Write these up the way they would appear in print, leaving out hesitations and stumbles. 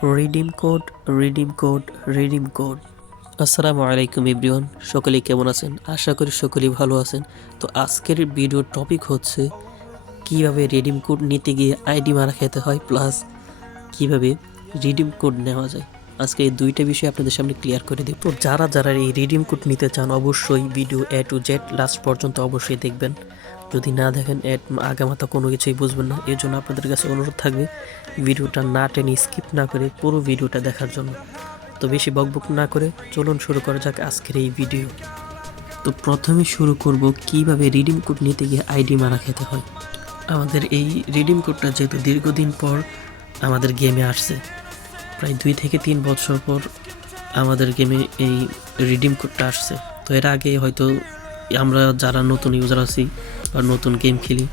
Redeem code redeem code redeem code. আসসালামু আলাইকুম everyone, সকলেই কেমন আছেন? আশা করি সকলেই ভালো আছেন। তো আজকের ভিডিওর টপিক হচ্ছে কিভাবে রিডিম কোড নিতে গিয়ে আইডি মারা খেতে হয়, প্লাস কিভাবে রিডিম কোড নেওয়া যায়। আজকে এই দুইটা বিষয় আপনাদের সামনে ক্লিয়ার করে দেব। তো যারা যারা এই রিডিম কোড নিতে চান অবশ্যই video A to Z last পর্যন্ত অবশ্যই দেখবেন। যদি না দেখেন আগামাতা কোনো কিছুই বুঝবেন না। এর জন্য আপনাদের কাছে অনুরোধ থাকবে ভিডিওটা না টেনে স্কিপ না করে পুরো ভিডিওটা দেখার জন্য। তো বেশি বকবক না করে চলুন শুরু করা যাক আজকের এই ভিডিও। তো প্রথমে শুরু করব কিভাবে রিডিম কোড নিতে গিয়ে আইডি মারা খেতে হয়। আমাদের এই রিডিম কোডটা যেহেতু দীর্ঘদিন পর আমাদের গেমে আসছে, প্রায় 2 থেকে 3 বছর পর আমাদের গেমে এই রিডিম কোডটা আসছে। তো এর আগে হয়তো আমরা যারা নতুন ইউজার আছি বা নতুন গেম খেলি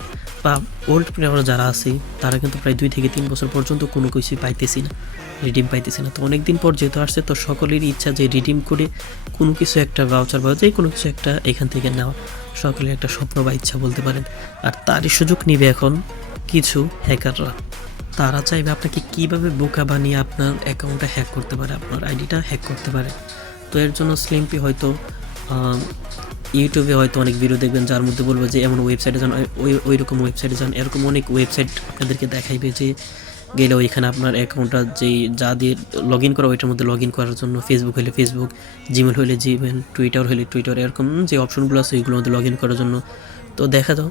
বা ওল্ড প্লেয়ার যারা আছি, তারা কিন্তু প্রায় 2 থেকে 3 বছর পর্যন্ত কোনো কিছু পাইতেছি না, রিডিম পাইতেছি না। তো অনেক দিন পর যেহেতু আসছে, তো সকলেরই ইচ্ছা যে রিডিম করে কোনো কিছু একটা ভাউচার বা যে কোনো কিছু একটা এখান থেকে নেওয়া, সকলের একটা স্বপ্ন বা ইচ্ছা বলতে পারেন। আর তারই সুযোগ নিবে এখন কিছু হ্যাকাররা। তারা চাইবে আপনাকে কীভাবে বোকা বানিয়ে আপনার অ্যাকাউন্টটা হ্যাক করতে পারে, আপনার আইডিটা হ্যাক করতে পারে। তো এর জন্য স্লিম্পি হয়তো ইউটিউবে হয়তো অনেক ভিডিও দেখবেন যার মধ্যে বলবে যে এমন ওয়েবসাইটে যান, ওই রকম ওয়েবসাইটে যান, এরকম অনেক ওয়েবসাইট আপনাদেরকে দেখাইবে যে গেলে ওইখানে আপনার অ্যাকাউন্টটা যা দিয়ে লগ ইন করা ওইটার মধ্যে লগ ইন করার জন্য, ফেসবুক হলে ফেসবুক, জিমেল হলে জিমেল, টুইটার হলে টুইটার, এরকম যে অপশনগুলো আছে ওইগুলোর মধ্যে লগ ইন করার জন্য। তো দেখা যাও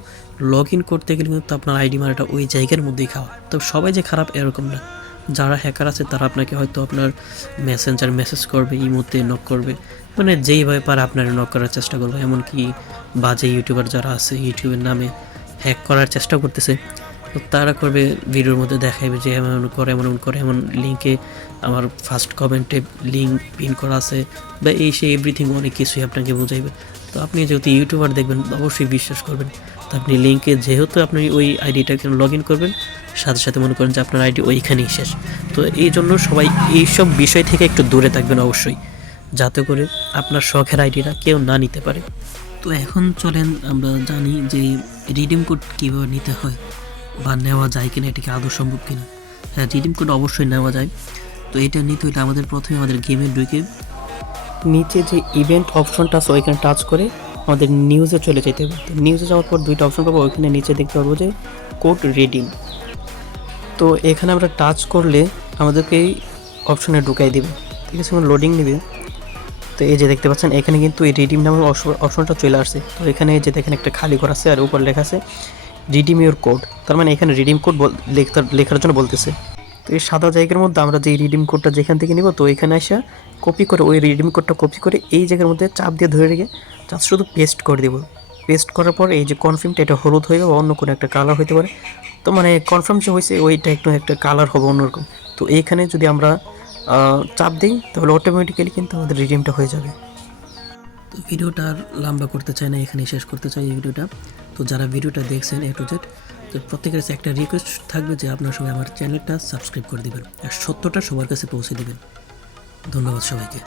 লগ ইন করতে গেলে কিন্তু আপনার আইডি মারাটা ওই জায়গার মধ্যেই খাওয়া। তো সবাই যে খারাপ এরকম না, যারা হ্যাকার আছে তারা আপনাকে হয়তো আপনার মেসেঞ্জার মেসেজ করবে, ইমোতে নক করবে, মানে যেইভাবে পারে আপনার নক করার চেষ্টা করবে। এমনকি বাজে ইউটিউবার যারা আছে ইউটিউবের নামে হ্যাক করার চেষ্টা করতেছে, তো তারা করবে ভিডিওর মধ্যে দেখাইবে যে এমন করে এমন করে, এমন লিঙ্কে আমার ফার্স্ট কমেন্টে লিঙ্ক পিন করা আছে বা এই সেই এভরিথিং অনেক কিছুই আপনাকে বোঝাইবে। তো আপনি যেহেতু ইউটিউবার দেখবেন অবশ্যই বিশ্বাস করবেন। তো আপনি লিঙ্কে যেহেতু আপনি ওই আইডিটাকে লগ ইন করবেন, সাথে সাথে মনে করেন যে আপনার আইডি ওইখানেই শেষ। তো এই জন্য সবাই এইসব বিষয় থেকে একটু দূরে থাকবেন অবশ্যই, যাতে করে আপনার শখের আইডিটা কেউ না নিতে পারে। তো এখন চলেন আমরা জানি যে রিডিম কোড কীভাবে নিতে হয় বা নেওয়া যায় কিনা, এটাকে আদৌ সম্ভব কিনা। হ্যাঁ, রিডিম কোড অবশ্যই নেওয়া যায়। তো এটা নিতে হলে আমাদের প্রথমে আমাদের গেমে ঢুকে নিচে যে ইভেন্ট অপশনটা আছে ওইখানে টাচ করে আমাদের নিউজে চলে যেতে হবে। তো নিউজে যাওয়ার পর দুইটা অপশন পাবো, ওইখানে নিচে দেখতে পারবো যে কোড রিডিম। তো এখানে আমরা টাচ করলে আমাদেরকে এই অপশনে ঢুকাই দিবে, ঠিক আছে? লোডিং নেবে। তো এই যে দেখতে পাচ্ছেন এখানে কিন্তু এই রিডিম নামের অপশনটা চলে আসছে। তো এখানে এই যে দেখেন একটা খালি ঘর আছে আর উপর লেখা আছে রিডিম ইউর কোড। তার মানে এখানে রিডিম কোড লেখার জন্য বলতেছে। তো এই সাদা জায়গার মধ্যে আমরা যে রিডিম কোডটা যেখান থেকে নিব, তো এখানে আসা কপি করে ওই রিডিম কোডটা কপি করে এই জায়গার মধ্যে চাপ দিয়ে ধরে রেখে জাস্ট শুধু পেস্ট করে দেবো। পেস্ট করার পর এই যে কনফার্মটা, এটা হলুদ হয়ে যাবে বা অন্য কোনো একটা কালার হতে পারে। তো মানে কনফার্ম যে হয়েছে ওইটা একটু একটা কালার হবে অন্যরকম। তো এইখানে যদি আমরা চাপ দিই তাহলে অটোমেটিক্যালি কিন্তু আমাদের রিডিমটা হয়ে যাবে। তো ভিডিওটা আর লম্বা করতে চাই না, এখানে শেষ করতে চাই এই ভিডিওটা। তো যারা ভিডিওটা দেখছেন এ টু জেড, তো প্রত্যেকের কাছে একটা রিকোয়েস্ট থাকবে যে আপনারা সবাই আমার চ্যানেলটা সাবস্ক্রাইব করে দেবেন আর সত্যটা সবার কাছে পৌঁছে দেবেন। ধন্যবাদ সবাইকে।